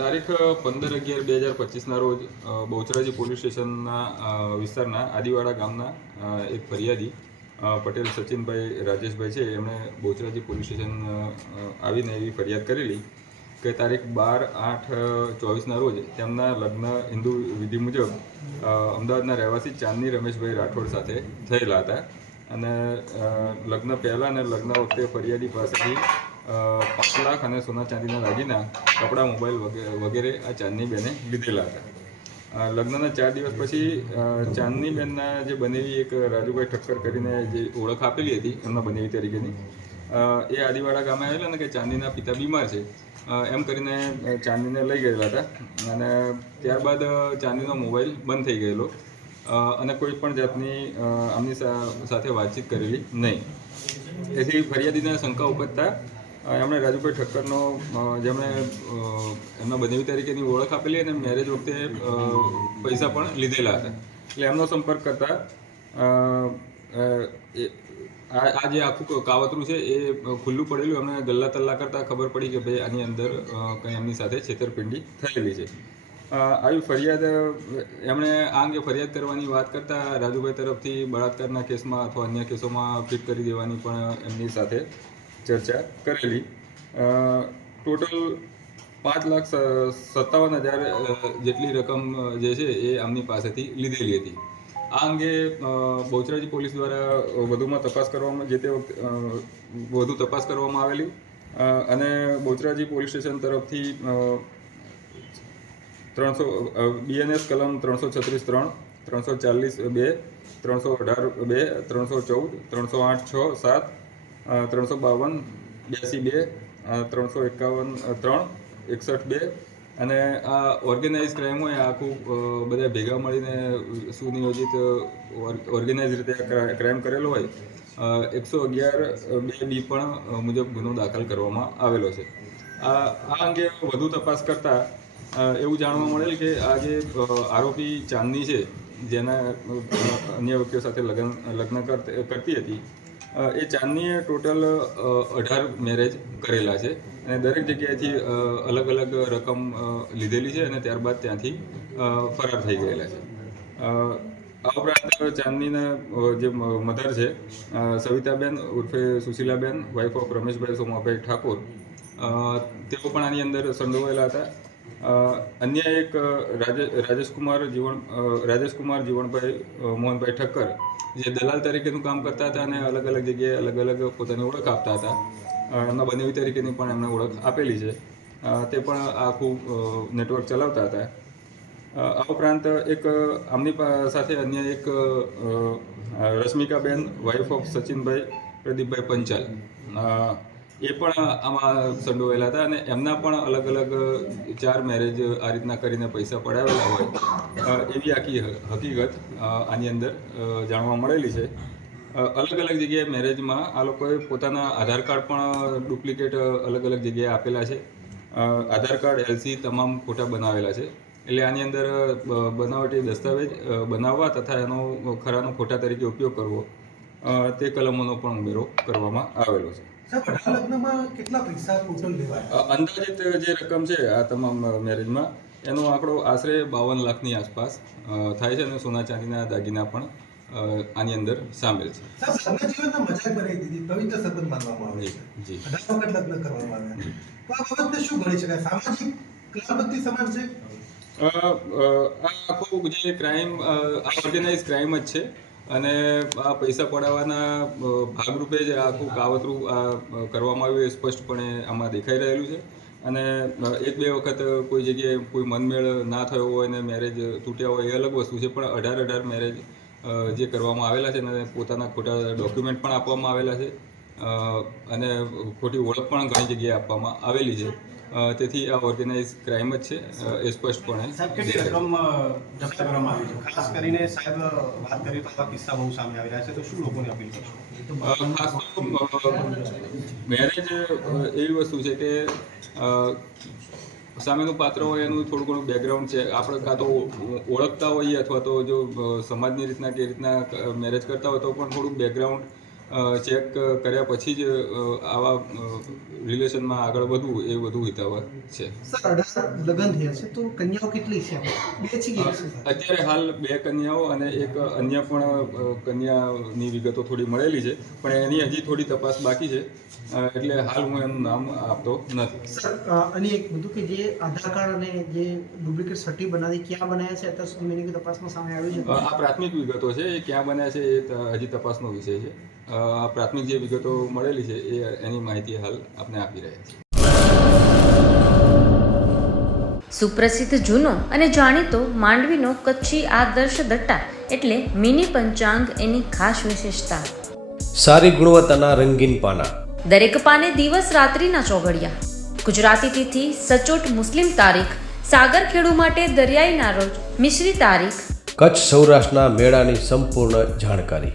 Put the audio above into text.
તારીખ પંદર અગિયાર બે હજાર પચીસના રોજ બહુચરાજી પોલીસ સ્ટેશનના વિસ્તારના આદિવાડા ગામના એક ફરિયાદી પટેલ સચિનભાઈ રાજેશભાઈ છે. એમણે બહુચરાજી પોલીસ સ્ટેશન આવીને એવી ફરિયાદ કરેલી કે તારીખ બાર આઠ ચોવીસના રોજ તેમના લગ્ન હિન્દુ વિધિ મુજબ અમદાવાદના રહેવાસી ચાંદની રમેશભાઈ રાઠોડ સાથે થયેલા હતા. અને લગ્ન પહેલાં અને લગ્ન વખતે ફરિયાદી પાસેથી અ, પાંચ લાખ અને સોના ચાંદીના દાગીના કપડાં મોબાઈલ વગેરે વગેરે આ ચાંદની બેને લીધેલા હતા. લગ્નના ચાર દિવસ પછી ચાંદની બેનના જે બનેવી એક રાજુભાઈ ઠક્કર કરીને જે ઓળખ આપેલી હતી એમના બનેવી તરીકેની એ આદિવાડા ગામે આવેલા ને કે ચાંદીના પિતા બીમાર છે એમ કરીને ચાંદીને લઈ ગયેલા હતા. અને ત્યારબાદ ચાંદીનો મોબાઈલ બંધ થઈ ગયેલો. અને કોઈ પણ જાતની આમની સાથે વાતચીત કરેલી નહીં. તેથી ફરિયાદીને શંકા ઉપજતા એમણે રાજુભાઈ ઠક્કરનો જેમણે એમના બનેવી તરીકેની ઓળખ આપેલી અને મેરેજ વખતે પૈસા પણ લીધેલા હતા. એટલે એમનો સંપર્ક કરતા આ જે આખું કાવતરું છે, એ ખુલ્લું પડેલું. એમને ગલ્લા તલ્લા કરતાં ખબર પડી કે ભાઈ, આની અંદર કંઈ એમની સાથે છેતરપિંડી થયેલી છે. આવી ફરિયાદ, એમણે આ અંગે ફરિયાદ કરવાની વાત કરતાં રાજુભાઈ તરફથી બળાત્કારના કેસમાં અથવા અન્ય કેસોમાં ફિટ કરી દેવાની પણ એમની સાથે ચર્ચા કરેલી. ટોટલ પાંચ લાખ સત્તાવન હજાર જેટલી રકમ જે છે એ આમની પાસેથી લીધેલી હતી. આ અંગે બહુચરાજી પોલીસ દ્વારા વધુમાં તપાસ કરવામાં, જે તે વખતે વધુ તપાસ કરવામાં આવેલી. અને બહુચરાજી પોલીસ સ્ટેશન તરફથી ત્રણસો બીએનએસ કલમ ત્રણસો છત્રીસ ત્રણ, ત્રણસો ચાલીસ બે, ત્રણસો અઢાર બે, ત્રણસો ચૌદ, ત્રણસો આઠ છ, સાત ત્રણસો બાવન, બ્યાસી બે ત્રણસો એકાવન ત્રણ, એકસઠ બે. અને આ ઓર્ગેનાઇઝ ક્રાઇમ હોય, આખું બધા ભેગા મળીને સુનિયોજિત ઓર્ગેનાઇઝ રીતે ક્રાઇમ કરેલો હોય એકસો અગિયાર બે બી પણ મુજબ ગુનો દાખલ કરવામાં આવેલો છે. આ આ અંગે વધુ તપાસ કરતાં એવું જાણવા મળેલ કે આ જે આરોપી ચાંદની છે, જેના અન્ય વ્યક્તિઓ સાથે લગ્ન લગ્ન કરત- હતી એ ચાંદનીએ ટોટલ અઢાર મેરેજ કરેલા છે. અને દરેક જગ્યાએથી અલગ અલગ રકમ લીધેલી છે અને ત્યારબાદ ત્યાંથી ફરાર થઈ ગયેલા છે. આ ઉપરાંત ચાંદનીના જે મધર છે સવિતાબેન ઉર્ફે સુશીલાબેન વાઇફ ઓફ રમેશભાઈ સોમાભાઈ ઠાકોર તેઓ પણ આની અંદર સંડોવાયેલા હતા. અન્ય એક રાજેશ રાજે, રાજેશકુમાર જીવણ રાજેશકુમાર જીવણભાઈ મોહનભાઈ ઠક્કર જે દલાલ તરીકેનું કામ કરતા હતા અને અલગ અલગ જગ્યાએ અલગ અલગ પોતાની ઓળખ આપતા હતા. એમના બનેવી તરીકેની પણ એમને ઓળખ આપેલી છે. તે પણ આખું નેટવર્ક ચલાવતા હતા. આ ઉપરાંત એક આમની સાથે અન્ય એક રશ્મિકાબેન વાઇફ ઓફ સચિનભાઈ, પ્રદીપભાઈ પંચાલ. એ પણ આમાં સંડોવાયેલા હતા અને એમના પણ અલગ અલગ ચાર મેરેજ આ રીતના કરીને પૈસા પડાવેલા હોય. એવી આખી હકીકત આની અંદર જાણવા મળેલી છે. અલગ અલગ જગ્યાએ મેરેજમાં આ લોકોએ પોતાના આધાર કાર્ડ પણ ડુપ્લિકેટ અલગ અલગ જગ્યાએ આપેલા છે. આધાર કાર્ડ એલસી તમામ ખોટા બનાવેલા છે. એટલે આની અંદર બનાવટી દસ્તાવેજ બનાવવા તથા એનો ખરાનો ખોટા તરીકે ઉપયોગ કરવો તે કલમોનો પણ ઉમેરો કરવામાં આવેલો છે. લગ્નમાં કેટલા પૈસા ટોટલ લેવાય? અંદાજિત જે રકમ છે આ તમામ મેરેજમાં એનો આંકડો આશરે બાવન લાખની આસપાસ થાય છે અને સોના ચાંદીના દાગીના પણ આની અંદર સામેલ છે. આ આખું જે ક્રાઇમ આ ઓર્ગેનાઇઝ ક્રાઇમ જ છે. અને આ પૈસા પડાવવાના ભાગરૂપે જ આખું કાવતરું આ કરવામાં આવ્યું એ સ્પષ્ટપણે આમાં દેખાઈ રહેલું છે. અને એક બે વખત કોઈ જગ્યાએ કોઈ મનમેળ ના થયો હોય ને મેરેજ તૂટ્યા હોય એ અલગ વસ્તુ છે, પણ અઢાર અઢાર મેરેજ જે કરવામાં આવેલા છે ને પોતાના ખોટા ડોક્યુમેન્ટ પણ આપવામાં આવેલા છે. અને ખોટી ઓળખ પણ ઘણી જગ્યાએ આપવામાં આવેલી છે. તેથી આ ઓર્ગેનાઇઝ ક્રાઇમ જ છે. એ સ્પષ્ટપણે સાહેબ કેટલી રકમ જપ્ત કરવામાં આવી છે? ખાસ કરીને સાહેબ વાત કરીએ તો આ કિસ્સા બહુ સામે આવી રહ્યા છે. તો શું લોકોને અપીલ કરશો? ખાસ તો મેરેજ એવી વસ્તુ છે કે સામેનું પાત્ર હોય એનું થોડું ઘણું બેકગ્રાઉન્ડ છે. આપણે કાં તો ઓળખતા હોઈએ અથવા તો જો સમાજની રીતના કે રીતના મેરેજ કરતા હોય તો પણ થોડું બેકગ્રાઉન્ડ ચેક કર્યા પછી જ આવા રિલેશનમાં આગળ વધવું એ વધુ હિતાવહ છે. સર અઢાર લગ્ન થયા છે તો કન્યાઓ કેટલી છે? બે છે અત્યારે હાલ બે કન્યાઓ અને એક અન્ય પણ કન્યાની વિગતો થોડી મળેલી છે પણ એની હજી થોડી તપાસ બાકી છે એટલે હાલ હું એનું નામ આપતો નથી. સર અને એક બધું કે જે આધાર કાર્ડ અને જે ડુપ્લિકેટ સર્ટી બનાવી ક્યાં બનાવ્યા છે? અત્યાર સુધી મેની તપાસમાં સામે આવ્યું છે? આ પ્રાથમિક વિગતો છે એ ક્યાં બન્યા છે એ હજી તપાસનો વિષય છે. પ્રાથમિક જે વિગતો મળેલી છે એ એની માહિતી હાલ આપને આપી રહ્યા છે સુપ્રસિદ્ધ જૂનો અને જાણીતો માંડવીનો કચ્છી આદર્શ દટ્ટા એટલે મિની પંચાંગ એની ખાસ વિશેષતા. સારી ગુણવત્તાના રંગીન પાના. દરેક પાને દિવસ રાત્રિના ચોઘડિયા. ગુજરાતી તિથિ સચોટ મુસ્લિમ તારીખ સાગર ખેડુ માટે દરિયાઈના રોજ મિશ્રી તારીખ. કચ્છ સૌરાષ્ટ્રના મેળાની સંપૂર્ણ જાણકારી.